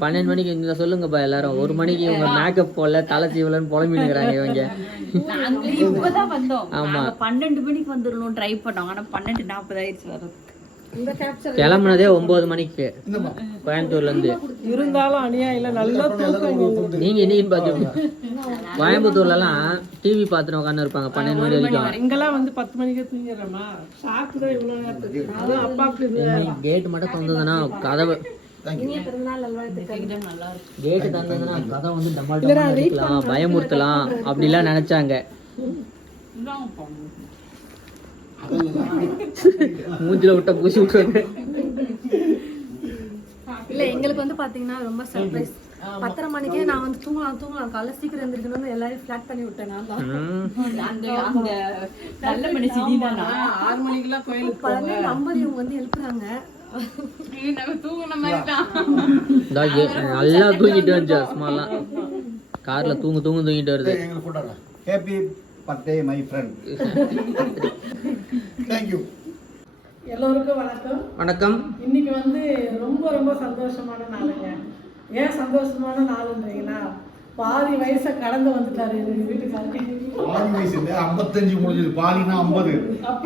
பன்னெண்டு மணிக்கு இந்த சொல்லுங்கப்பா எல்லாரும். ஒரு மணிக்கு இவங்க மேக்கப் போடல தலை சீவலன்னு புலம்பினுக்கிறாங்க இவங்க. நாங்க இப்பதான் வந்தோம். ஆமா. பன்னெண்டு மணிக்கு வந்துடணும் ட்ரை பண்ணோம். ஆனா பன்னெண்டு நாற்பது ஆயிடுச்சு வரும் கிளம்புனதே ஒன்பது மணிக்கு. கோயம்புத்தூர்ல இருந்து. இருந்தாலும் அநியாயம் இல்லை நல்லா தூக்கம். நீங்க இன்னைக்கு பாத்துக்கோங்க கோயம்புத்தூர்ல எல்லாம் டிவி பார்த்துட்டு உட்காந்து இருப்பாங்க பன்னெண்டு மணி வரைக்கும். இங்கெல்லாம் வந்து பத்து மணிக்கே தூங்கிடுறோமா அப்பாவுக்கு இது கேட் மட்டும் தந்ததுன்னா கதவு. கேட்டு தந்ததுன்னா கதை வந்து டமால் பயமுறுத்தலாம் அப்படிலாம் நினைச்சாங்க. மூஞ்சில விட்ட பூசி விட்டுருவாங்க இல்ல எங்களுக்கு வந்து பாத்தீங்கன்னா ரொம்ப சர்ப்ரைஸ் பத்தரை மணிக்கே நான் வந்து தூங்கலாம் தூங்கலாம். காலைல சீக்கிரம் எந்திரிக்கணும்னு எல்லாரையும் ஃபிளாட் பண்ணி விட்டேன் நான் தான். அந்த அந்த நல்ல மனுஷி நீதானா ஆறு மணிக்கெல்லாம் கோயிலுக்கு பன்னெண்டு ஐம்பது இவங்க வந்து எழுப்புறாங்க. தான். நல்லா தூங்கிட்டு வந்துச்சு அஸ்மாலாம் கார்ல தூங்கு தூங்கு தூங்கிட்டு வருது. பர்த்டே மை ஃப்ரெண்ட் தேங்க்யூ எல்லோருக்கும் வணக்கம். வணக்கம். இன்னைக்கு வந்து ரொம்ப ரொம்ப சந்தோஷமான நாளுங்க. ஏன் சந்தோஷமான நாளுன்றீங்களா? பாதி வயசை கடந்து வந்துட்டாரு எங்க வீட்டுக்காரரு. பாதி வயசு இல்லை ஐம்பத்தஞ்சு முடிஞ்சது. பாதினா ஐம்பது.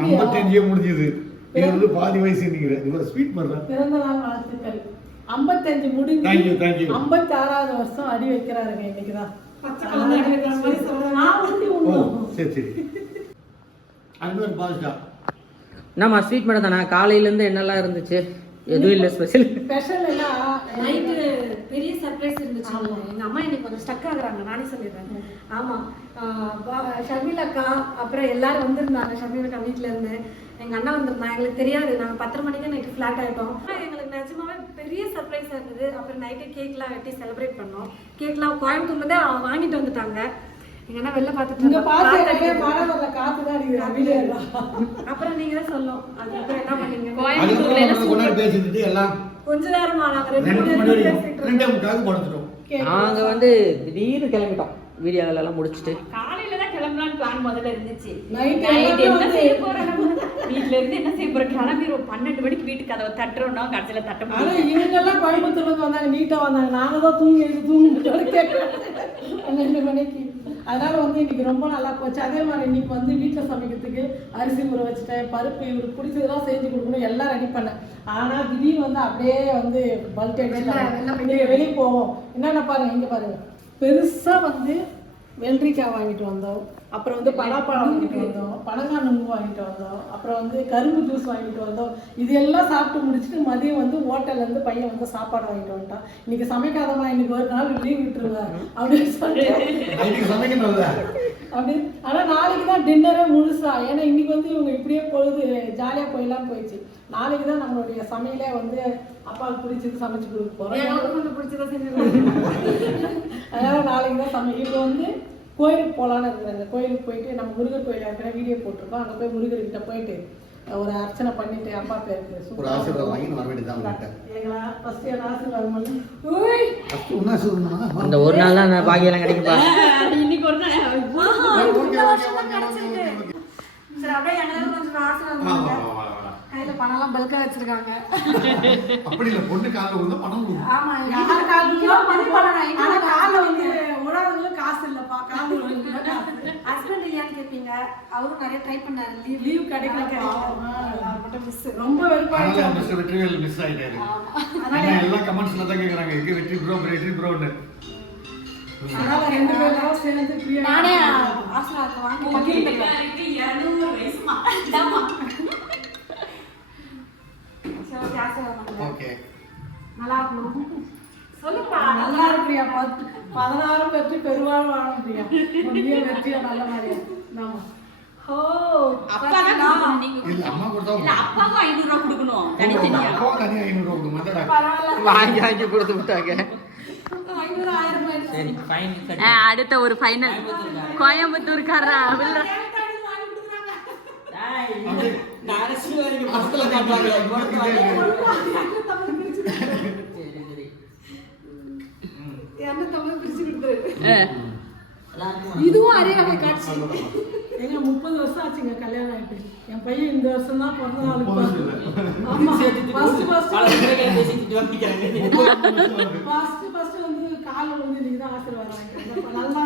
ஐம்பத்தஞ்சே முடிஞ்சது. இது வந்து பாதி வயசு இது ஸ்வீட் பண்ணுறேன் பிறந்த நாள் வாழ்த்துக்கள். ஐம்பத்தஞ்சு முடிஞ்சு தேங்க்யூ தேங்க்யூ ஐம்பத்தி நான். சரி சரி பாதுஷா என்னம்மா ஸ்வீட் மட்டும் தானே? காலையிலேருந்து என்னெல்லாம் இருந்துச்சு? எதுவும் இல்லை ஸ்பெஷல் ஸ்பெஷல் என்ன நைட்டு பெரிய சர்ப்ரைஸ் இருந்துச்சு. எங்க அம்மா இன்னைக்கு கொஞ்சம் ஸ்டக் ஆகுறாங்க. நானே சொல்லிடுறேன். ஆமா. ஆஹ் பா- ஷர்மில் அக்கா அப்புறம் எல்லாரும் வந்திருந்தாங்க. ஷர்மில் அக்கா வீட்ல இருந்து. எங்க அண்ணா வந்திருந்தாங்க. எங்களுக்கு தெரியாது. நாங்க பத்தரை மணிக்கு நைட்டு ஃபிளாட் ஆயிட்டோம். ஆனா எங்களுக்கு நிஜமாவே பெரிய சர்ப்ரைஸா இருந்தது. அப்புறம் நைட்டு கேக்லாம் வெட்டி செலிப்ரேட் பண்ணோம். கேக்லாம் கோயம்புத்தூர்ல இருந்து வாங்கிட்டு வந்துட்டாங்க. எங்க அண்ணா வெளில பார்த்துட்டு தான் அப்புறம் நீங்க தான் சொல்லணும். அதுக்கப்புறம் என்ன பண்ணீங்க? வந்து கொஞ்ச நேரம் நாங்க ரெண்டு நாங்க வந்து திடீர்னு கிளம்பிட்டோம். வீடியோ எல்லாம் முடிச்சுட்டு கிளம்பலாம்னு பிளான் முதல்ல இருந்துச்சு. எல்லாமே என்ன செய்ய போறோம்? வீட்ல இருந்து என்ன செய்ய போறோம் கிளம்பிடுவோம் பன்னெண்டு மணிக்கு வீட்டு கதவை தட்டுறோம்னா கடைசியில தட்ட ஆனா முடியும் இவங்க எல்லாம் கோயம்புத்தூர்ல இருந்து வந்தாங்க நீட்டா வந்தாங்க. நாங்க தான் தூங்கி எழுந்து தூங்கிட்டு கேட்கறோம். பன்னெண்டு மணிக்கு. அதனால வந்து இன்னைக்கு ரொம்ப நல்லா போச்சு. அதே மாதிரி இன்னைக்கு வந்து வீட்டுல சமைக்கிறதுக்கு அரிசி ஊற வச்சுட்டேன். பருப்பு இவருக்கு பிடிச்சதெல்லாம் செஞ்சு கொடுக்கணும். எல்லாம் ரெடி பண்ணேன். ஆனா திடீர்னு வந்து அப்படியே வந்து பல்ட் அடிச்சு வெளியே போவோம். என்னென்ன பாருங்க இங்க பாருங்க. பெருசா வந்து வெள்ளரிக்காய் வாங்கிட்டு வந்தோம். அப்புறம் வந்து பலாப்பழம் வாங்கிட்டு வந்தோம். பனங்காய் நுங்கு வாங்கிட்டு வந்தோம். அப்புறம் வந்து கரும்பு ஜூஸ் வாங்கிட்டு வந்தோம். இது எல்லாம் சாப்பிட்டு முடிச்சுட்டு மதியம் வந்து ஹோட்டல்ல இருந்து பையன் வந்து சாப்பாடு வாங்கிட்டு வந்துட்டான். இன்னைக்கு சமைக்காதமா இன்னைக்கு ஒரு நாள் லீவ் விட்டுருவேன் அப்படின்னு சொல்லிட்டு அப்படி. ஆனா நாளைக்கு தான் டின்னரே முழுசா ஏன்னா இன்னைக்கு வந்து இவங்க இப்படியே பொழுது ஜாலியா போயிடலாம் போயிடுச்சு. நாளைக்கு தான் நம்மளுடைய சமையலே வந்து அப்பாவுக்கு பிடிச்சது சமைச்சு கொடுக்க கொஞ்சம் பிடிச்சதா செஞ்சு அதனால நாளைக்கு தான் சமை இப்போ வந்து கோயிலுக்கு போகலான்னு இருக்கிறாங்க கோயிலுக்கு போயிட்டு நம்ம முருகர் கோயில் ஏற்கனவே வீடியோ போட்டிருக்கோம். அங்கே போய் முருகர்கிட்ட போயிட்டு ஒரு அர்ச்சனை பண்ணிட்டு அப்பா பேருக்கு ஒரு ஆசீர்வாதம் வாங்கி வர வேண்டியதான் உங்ககிட்ட எங்களா ஃபர்ஸ்ட் என் ஆசீர்வாதம் பண்ணி. ஃபர்ஸ்ட் சொல்லணுமா அந்த ஒரு நாள் தான் பாக்கியெல்லாம் கிடைக்குப்பா இன்னைக்கு ஒரு நாள். ஓகே ஓகே சரி அப்படியே எங்களுக்கு கொஞ்சம் ஆசீர்வாதம் வா, பண்ணுங்க. வா, வா, வா. கையில பணம்லாம் பல்கா வச்சிருக்காங்க. அப்படி இல்லை பொண்ணு காலில் விழுந்தா பணம் ஆமா காலில் வந்து இல்லைப்பா காசு ஹஸ்பண்ட் இல்லையான்னு கேட்பீங்க அவரும் நிறைய ட்ரை பண்ணாரு. லீவ் லீவ் கிடைக்கல மட்டும் மிஸ் ரொம்ப வெறுப்பாயிடுச்சு மிஸ்டர் வெற்றிவேல் மிஸ் ஆயிட்டாரு ஏன்னா எல்லாம் கமெண்ட்ஸ்ல தான் கேக்குறாங்க எங்க வெற்றி ப்ரோ வெற்றி ப்ரோன்னு நானே வாங்கி நல்லா இருக்கணும். சொல்லுப்பா நல்லா இருக்கியா பத்து பதினாறு வெற்றி பெருவாழ் வாழ பிரியா ஒன்றிய வெற்றியா நல்ல மாதிரியா ஆமா ஓ அப்பா தான் கொடுக்கணும், நீங்க இல்ல அம்மா கொடுத்தா இல்ல அப்பாவுக்கும் ஐநூறு ரூபா கொடுக்கணும் தனித்தனியா அப்பா தனியா ஐநூறு ரூபா கொடுக்கும் மத்தடா வாங்கி வாங்கி கொடுத்து விட்டாங்க ஐநூறு ஆயிரம் ஆயிடுச்சு சரி ஃபைன் அடுத்த ஒரு ஃபைனல் கோயம்புத்தூர்காரா பக்கத்துல இதுவும் அரியவகை காட்சி. ஏங்க முப்பது வருஷம் ஆச்சுங்க கல்யாணம் ஆயிட்டு. என் பையன் இந்த வருஷம் தான் பிறந்த நாளுக்கு ஆமா. ஃபர்ஸ்ட் ஃபர்ஸ்ட் ஃபர்ஸ்ட் ஃபர்ஸ்ட் வந்து கால்ல வந்து இன்னைக்கு தான் ஆசீர்வாதம் நல்லா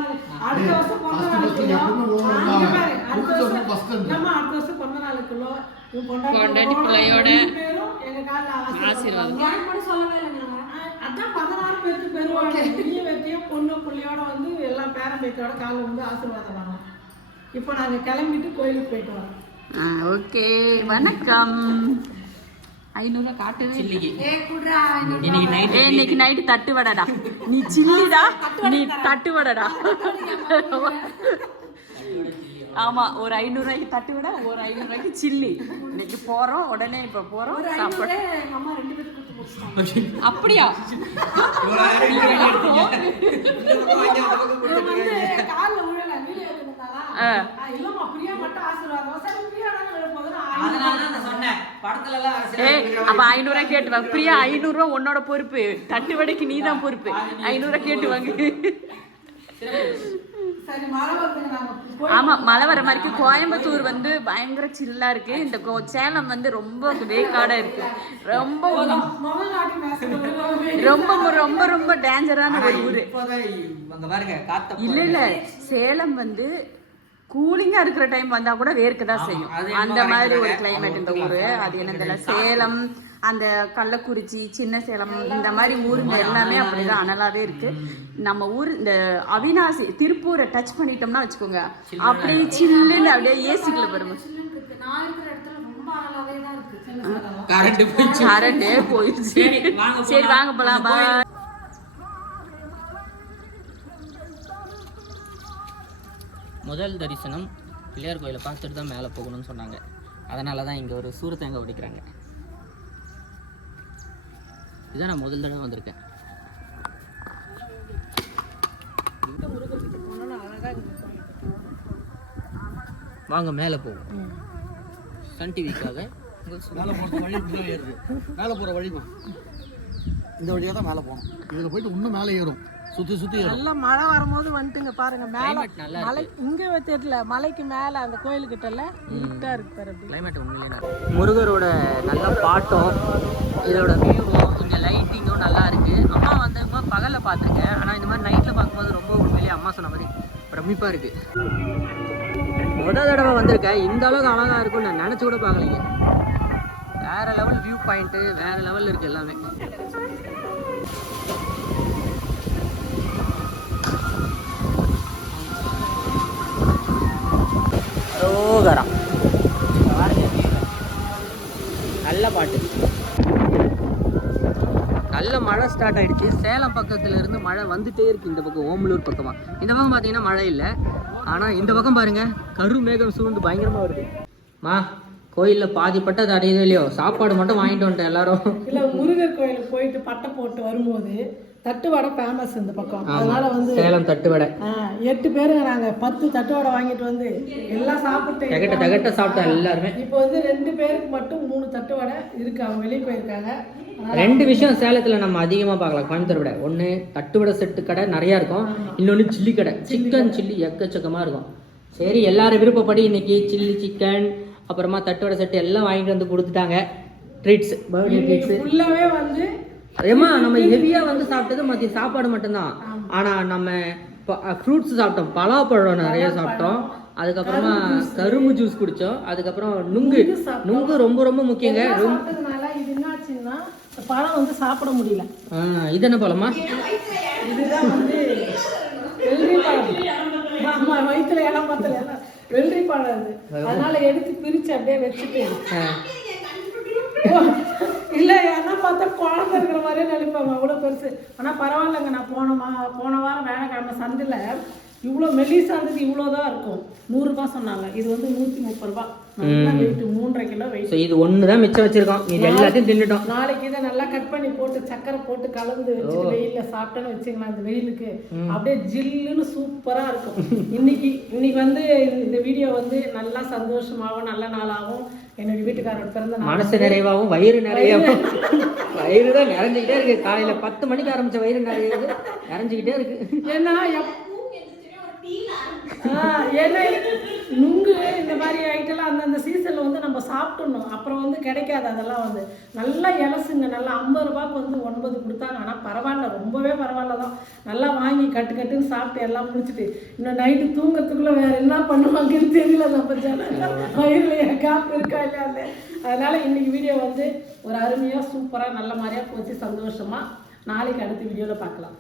அடுத்த வருஷம் பிறந்த பாரு, அடுத்த வருஷம் நம்ம அடுத்த வருஷம் பிறந்த நாளுக்குள்ள பொண்டாட்டி பிள்ளையோட எங்க கால்ல ஆசீர்வாதம் சொல்லவே இல்லைங்க ஆ, அதான் பதினாறு பேருக்கு பெருவாங்க நீ வெட்டியும் பொண்ணு புள்ளையோட வந்து எல்லாம் பேரன் பேத்தியோட காலில் வந்து ஆசீர்வாதம் வாங்கலாம் இப்போ நாங்க கிளம்பிட்டு கோயிலுக்கு போயிட்டு வரோம். ஓகே. வணக்கம். ஐநூறுரூவா ஏய், இன்னைக்கு நைட்டு தட்டு வடடா நீ சில்லிடா? நீ தட்டு வடடா ஆமா ஒரு ஐநூறுரூவாய்க்கு தட்டு வடை ஒரு ஐநூறுரூவாய்க்கு சில்லி. இன்னைக்கு போறோம் உடனே இப்ப போறோம் சாப்பாடு எங்க அம்மா ரெண்டு பேருக்கு கொடுத்து முடிச்சிட்டாங்க. அப்படியா? அப்ப ஐநூறுரூவா கேட்டு வாங்க பிரியா ஐநூறுரூவா உன்னோட பொறுப்பு. தட்டு வடைக்கு நீ தான் பொறுப்பு ஐநூறுரூவா கேட்டு ஆமா மழை வர மாதிரி கோயம்புத்தூர் வந்து பயங்கர சில்லா இருக்கு. இந்த கோ- சேலம் வந்து ரொம்ப வேக்காடா இருக்கு. ரொம்ப ரொம்ப ரொம்ப ரொம்ப டேஞ்சரான ஒரு ஊரு. இல்ல இல்ல. சேலம் வந்து கூலிங்கா இருக்கிற டைம் வந்தா கூட வேர்க்க தான் செய்யும். அந்த மாதிரி ஒரு கிளைமேட் இந்த. ஊரு. அது என்ன தெரியல சேலம் அந்த கள்ளக்குறிச்சி சின்ன சேலம் இந்த மாதிரி ஊருங்க எல்லாமே அப்படிதான் அனலாவே இருக்கு. நம்ம ஊர் இந்த அவினாசி திருப்பூரை டச் பண்ணிட்டோம்னா வச்சுக்கோங்க அப்படியே சில்லுன்னு அப்படியே ஏசிக்குள்ள வருங்க கரண்ட் போயிடுச்சு. சரி, வாங்க சரி போலாம். பாய். முதல் தரிசனம் பிள்ளையார் கோயிலை பார்த்துட்டு தான் மேலே போகணும்னு சொன்னாங்க. அதனால தான் இங்கே ஒரு சூரத்தேங்காய் உடைக்கிறாங்க இதான் நான் முதல் தடவை வந்திருக்கேன். வாங்க மேலே போவோம். சன் டிவிக்காக மேலே போகிற வழி மேலே போகிற வழிமா இந்த வழியாக தான் மேலே போகணும். இதில் போயிட்டு இன்னும் மேலே ஏறும். சுற்றி சுற்றி நல்லா மழை வரும்போது வந்துட்டுங்க பாருங்க. மேல மலை இங்க தெரியல மலைக்கு மேல அந்த கோயிலுக்கிட்டல இருட்டா இருக்கு பாரு. கிளைமேட் உண்மையிலே முருகரோட நல்ல பாட்டும் இதோட வியூவும் லைட்டிங்கும் நல்லா இருக்கு அம்மா வந்து பகலில் பார்த்துருக்கேன். ஆனால் இந்த மாதிரி நைட்டில் பார்க்கும்போது ரொம்ப உண்மையிலேயே அம்மா சொன்ன மாதிரி பிரமிப்பாக இருக்குது முத தடவை வந்திருக்கேன். இந்த அளவுக்கு அழகாக இருக்கும்னு நான் நினச்சி கூட பார்க்கலீங்க வேற லெவல் வியூ பாயிண்ட்டு வேற லெவலில் இருக்குது எல்லாமே. சோகரம். நல்ல பாட்டு. நல்ல மழை ஸ்டார்ட் ஆயிடுச்சு. சேலம் பக்கத்துல இருந்து மழை வந்துட்டே இருக்கு இந்த பக்கம் ஓமலூர் பக்கமா. இந்த பக்கம் பார்த்தீங்கன்னா மழை இல்லை. ஆனா இந்த பக்கம் பாருங்க கரு மேகம் சூழ்ந்து பயங்கரமா வருது. மா கோயில்ல பாதி பட்டது அடையுதோ இல்லையோ? சாப்பாடு மட்டும் வாங்கிட்டு வந்துட்டேன் எல்லாரும். இல்ல முருகர் கோயிலுக்கு போயிட்டு பட்டை போட்டு வரும்போது தட்டு வடை ஃபேமஸ் இந்த பக்கம். அதனால வந்து சேலம் தட்டு வடை ஆ, எட்டு பேருங்க நாங்க பத்து தட்டு வடை வாங்கிட்டு வந்து எல்லாம் சாப்பிட்டு தகட்ட தகட்ட சாப்பிட்டா எல்லாருமே. இப்போ வந்து ரெண்டு பேருக்கு மட்டும் மூணு தட்டு வடை இருக்கு. அவங்க வெளியே போயிருக்காங்க. ரெண்டு விஷயம் சேலத்துல நம்ம அதிகமா பார்க்கலாம். கோயம்புத்தூர் விட. ஒண்ணு தட்டுவடை செட்டு கடை நிறைய இருக்கும். இன்னொன்னு சில்லி கடை. சிக்கன் சில்லி எக்கச்சக்கமா இருக்கும். சரி எல்லாரும் விருப்பப்படி இன்னைக்கு சில்லி சிக்கன் அப்புறமா தட்டுவடை செட்டு எல்லாம் வாங்கிட்டு வந்து கொடுத்துட்டாங்க. ட்ரீட்ஸ் பர்த்டே ட்ரீட்ஸ் ஃபுல்லாவே வந்து ஏமா நம்ம ஹெவியா வந்து சாப்பிட்டது மதிய சாப்பாடு மட்டும்தான். ஆனா நம்ம ஃப்ரூட்ஸ் சாப்பிட்டோம். பலாப்பழம் நிறைய சாப்பிட்டோம். அதுக்கப்புறமா கரும்பு ஜூஸ் குடிச்சோம். அதுக்கப்புறம் நுங்கு. நுங்கு ரொம்ப ரொம்ப முக்கியங்க. பழம் வந்து சாப்பிட முடியல. இது என்ன பழமா இதுதான் வந்து வயிற்றுல இடம் பத்தல. வெள்ளரி பழம் அது. அதனால எடுத்து பிரிச்சு அப்படியே வச்சுட்டு ஆ. இல்லை என்ன பார்த்தா குழந்தை இருக்கிற மாதிரியே நினைப்பாங்க அவ்வளோ பெருசு. ஆனால் பரவாயில்லைங்க. நான் போனமா போன வாரம் வேலைக்கிழமை சந்தையில் இவ்வளோ மெலிசா இருந்தது இவ்வளோதான் இருக்கும். நூறுரூபா சொன்னாங்க. இது வந்து நூற்றி முப்பது ரூபா. நல்லா மூன்றரை கிலோ வெயிட் இது ஒன்று தான் மிச்சம் வச்சிருக்கோம். இது எல்லாத்தையும் தின்னுட்டோம். நாளைக்கு இதை நல்லா கட் பண்ணி போட்டு சக்கரை போட்டு கலந்து வச்சுட்டு வெயில்ல சாப்பிட்டேன்னு வச்சுக்கலாம் இந்த வெயிலுக்கு. அப்படியே ஜில்லுன்னு சூப்பரா இருக்கும். இன்னைக்கு இன்னைக்கு வந்து இந்த வீடியோ வந்து நல்லா சந்தோஷமாகவும் நல்ல நாளாகவும் என்னுடைய வீட்டுக்காரோட பிறந்த மனசு நிறைவாகவும் வயிறு நிறையவும் வயிறு தான் நிறைஞ்சிக்கிட்டே இருக்கு. காலையில பத்து மணிக்கு ஆரம்பிச்ச வயிறு நிறைய நிறைஞ்சிக்கிட்டே இருக்கு. ஏன்னா ஏன்னா நுங்கு இந்த மாதிரி ஐட்டம்லாம் அந்தந்த சீசனில் வந்து நம்ம சாப்பிட்ணும் அப்புறம் வந்து கிடைக்காது. அதெல்லாம் வந்து நல்லா இலசுங்க. நல்லா ஐம்பது ரூபாய்க்கு வந்து ஒன்பது கொடுத்தாங்க. ஆனால் பரவாயில்ல. ரொம்பவே பரவாயில்ல தான். நல்லா வாங்கி கட்டு கட்டுன்னு சாப்பிட்டு எல்லாம் முடிச்சுட்டு இன்னும் நைட்டு தூங்கத்துக்குள்ளே வேற என்ன பண்ணுவாங்கன்னு தெரியல நம்ம ஜனங்க காப்பு இருக்கா இல்லையா அதனால் இன்றைக்கி வீடியோ வந்து ஒரு அருமையாக சூப்பராக நல்ல மாதிரியாக போச்சு. சந்தோஷமாக நாளைக்கு அடுத்த வீடியோவில் பார்க்கலாம்.